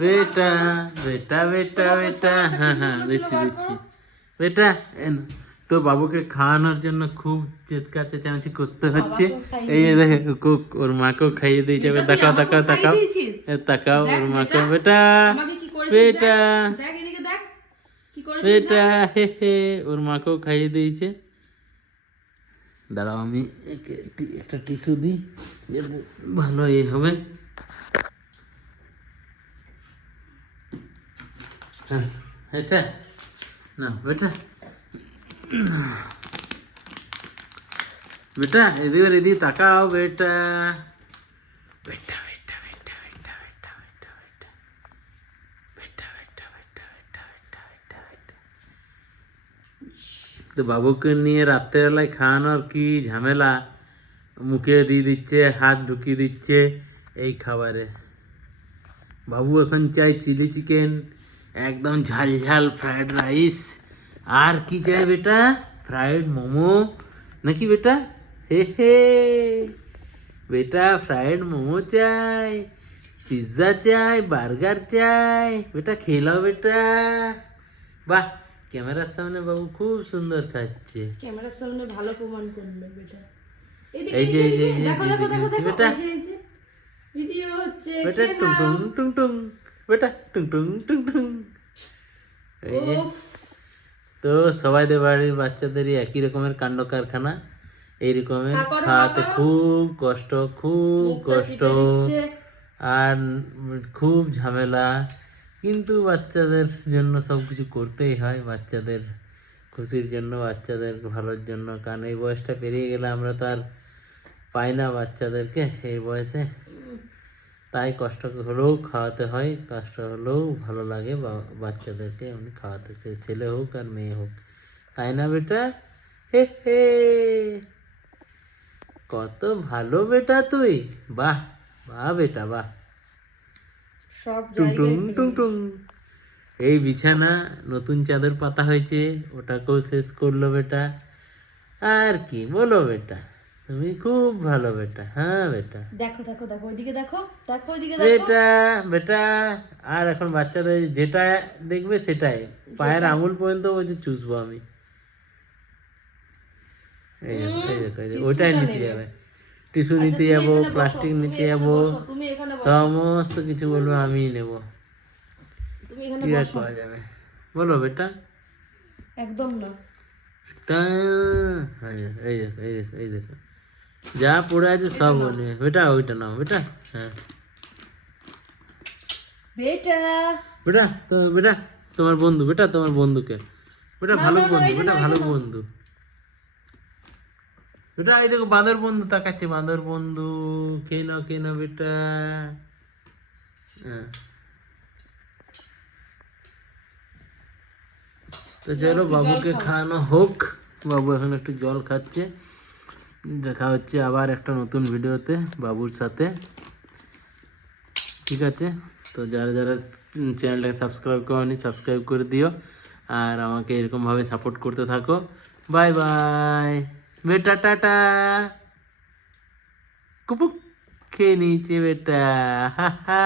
বেটা বেটা বেটা বেটা, হ্যাঁ হ্যাঁ দিচ্ছি দিচ্ছি বেটা। তোর বাবুকে খাওয়ানোর জন্য খুব চিৎকার চেঁচামেচি করতে হচ্ছে। এই যে দেখ, ওর মাকেও খাইয়ে দিয়েছে। তাকাও তাকাও তাকাও, তাকাও ওর মাকে। বেটা বেটা বেটা, হে হে, ওর মাকেও খাইয়ে দিয়েছে। দাঁড়াও আমি একে একটা টিস্যু দিই, ভালো এ হবে। হ্যাঁ এটা না বেটা, বেটা এদিকে এদিকে তাকাও বেটা, বেটা বেটা বেটা বেটা বেটা বেটা বেটা বেটা বেটা বেটা বেটা বেটা বেটা। তো বাবুকে নিয়ে রাত্রেবেলায় খাওয়ানোর কি ঝামেলা, মুখে দিয়ে দিচ্ছে, হাত ঢুকিয়ে দিচ্ছে এই খাবারে। বাবু এখন চাই চিলি চিকেন, একদম ঝাল ঝাল ফ্রাইড রাইস, আর কি চাই বেটা, ফ্রাইড মোমো নাকি বেটা, হে হে বেটা, ফ্রাইড মোমো চাই, পিৎজা চাই, বার্গার চাই, বেটা খেলাও বেটা। বাহ, ক্যামেরার সামনে বাবু খুব সুন্দর খাচ্ছে। ক্যামেরার সামনে ভালো প্রমাণ করলো বেটা। এই যে এই যে দেখো দেখো দেখো দেখো, বেটা, এই যে ভিডিও হচ্ছে, বেটা টুং টুং টুং টুং, বেটা টুং টুং টুং টুং। এই যে, তো সবাইদের বাড়ির বাচ্চাদেরই একই রকমের কাণ্ড কারখানা, এই রকমের খাওয়াতে খুব কষ্ট, খুব কষ্ট আর খুব ঝামেলা, কিন্তু বাচ্চাদের জন্য সব কিছু করতেই হয়, বাচ্চাদের খুশির জন্য, বাচ্চাদের ভালোর জন্য। কারণ এই বয়সটা পেরিয়ে গেলে আমরা তো আর পাই না বাচ্চাদেরকে এই বয়সে, তাই কষ্ট হলেও খাওয়াতে হয়, কষ্ট হলেও ভালো লাগে বাচ্চাদেরকে এমনি খাওয়াতে, ছেলে হোক আর মেয়ে হোক, তাই না বেটা, হে হে। কত ভালো বেটা তুই, বাহ বাহ বেটা বাহ। টুং টুং টুং টুং। এই বিছানা নতুন চাদর পাতা হয়েছে, ওটাকেও শেষ করলো বেটা। আর কি বলো বেটা, তুমি খুব ভালো বেটা, হ্যাঁ বেটা। দেখো দেখো দেখো ওইদিকে দেখো, দেখো ওইদিকে বেটা বেটা, আর এখন বাচ্চাদের যেটা দেখবে সেটাই, পায়ের আঙুল পর্যন্ত বলছে চুষবো আমি। এই দেখো এই দেখো এই দেখো, ওইটাই নিতে যাবে, টিস্যু নিতে যাবো, প্লাস্টিক নিতে যাবো, সমস্ত কিছু বলবো আমি নেব। কি আর করা যাবে বলো বেটা, একদম না। এই দেখো এই দেখো এই দেখো, যা পড়ে আছে সব নিয়ে বেটা, ওইটা নাও বেটা, হ্যাঁ বেটা বেটা। তো বেটা তোমার বন্ধু, বেটা তোমার বন্ধুকে, বেটা ভালো বন্ধু, বেটা ভালো বন্ধু, বেটা এই দেখো বাঁদর বন্ধু তাকাচ্ছে, বাঁদর বন্ধু, খেয়ে নাও বেটা, হ্যাঁ। তো চলো বাবুকে খাওয়ানো হোক, বাবু এখন একটু জল খাচ্ছে। দেখা হচ্ছে আবার একটা নতুন ভিডিওতে বাবুর সাথে, ঠিক আছে? তো যারা যারা চ্যানেলটাকে সাবস্ক্রাইব করোনি সাবস্ক্রাইব করে দিও, আর আমাকে এরকমভাবে সাপোর্ট করতে থাকো। বাই বাই বেটা, টাটা। কুপুক খেয়ে নিয়েছে বেটা, হা হা।